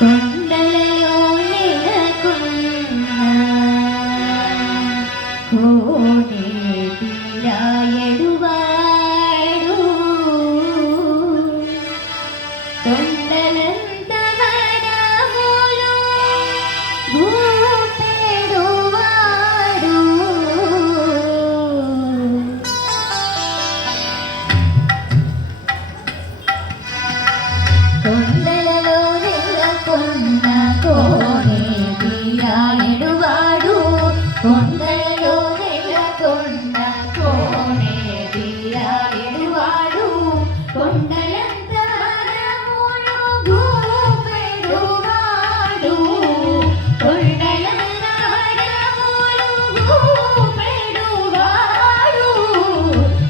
కొండలలో నెలకొన్న కోనేటి రాయడువాడు కొండలంత వనములు భూపెడువాడు కొండలలో నెలకొన్న కోనేటి రాయడువాడు కొండలలో నెలకొన్న కోనేటి రాయడువాడు కొండలంత వనములు భూపెడువాడు కొండలంత వనములు భూపెడువాడు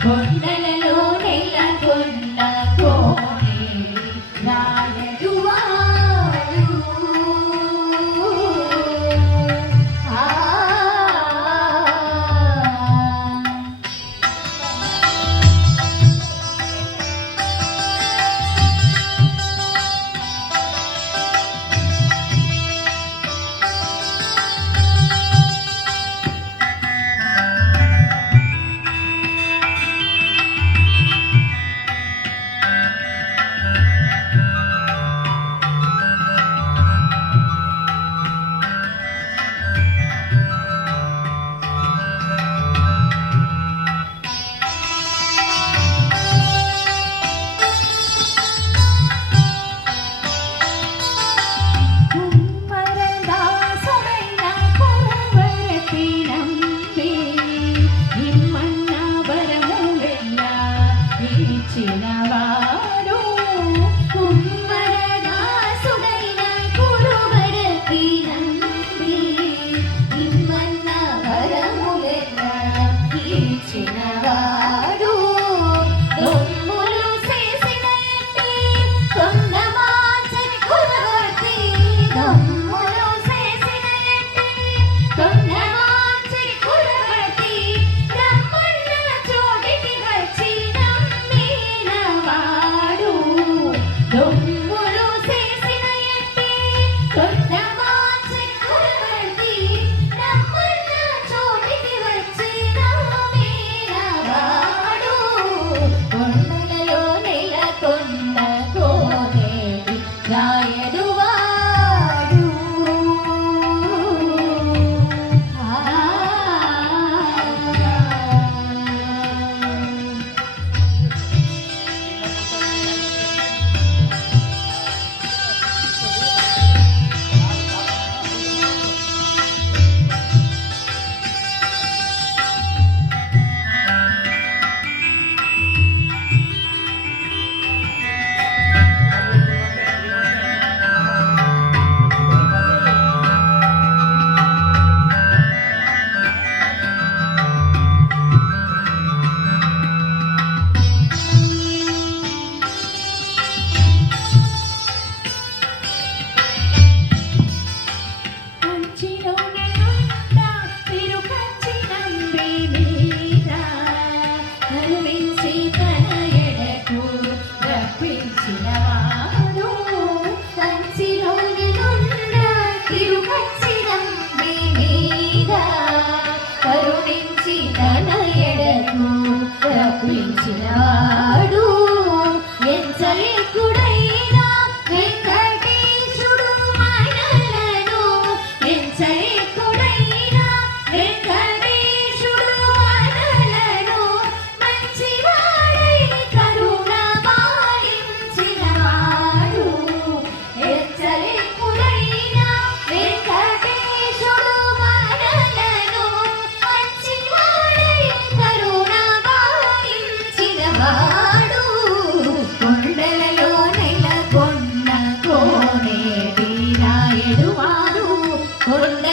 కొండలలో నెలకొన్న కోనేటి రాయడువాడు కుమ్మరదాసుడైన కురువరతి నంబి నిమ్మన్న వరములెల్ల ఇచ్చినవాడు కుమ్మరదాసుడైన కురువరతి నంబి నిమ్మన్న వరములెల్ల ఇచ్చినవాడు దొమ్ములు చేసిన ఎట్టి కొండమాచని కురవతి దొమ్ములు చేసిన ఎట్టి కొండమాచని కురవతి రమ్మన్న చోటికి వచ్చి నమ్మినవాడు దొమ్ములు చేసిన ఎట్టి కొండమాచని కురవతి రమ్మన్న చోటికి వచ్చి నమ్మినవాడు కొండలలో నెలకొన్న కోనేటి రాయడువాడు కంచిలోనున్న తిరుకంచి నంబి మీద కరుణించి తన ఎడకు రప్పించినవాడు కంచిలోనున్న తిరుకంచి నంబి మీద కరుణించి తన ఎడకు రప్పించినవాడు ఎంచలేకుడైనా వెంకటేశుడు మనలను ఎంచలేకుడైనా వెంకటేశుడు మనలను మంచివాడై కరుణ పాలించినవాడు ఎంచలేకుడైనా వెంకటేశుడు మనలను మంచివాడై కరుణ పాలించినవాడు కొండలలో నెలకొన్న కోనేటి రాయడువాడు కొండ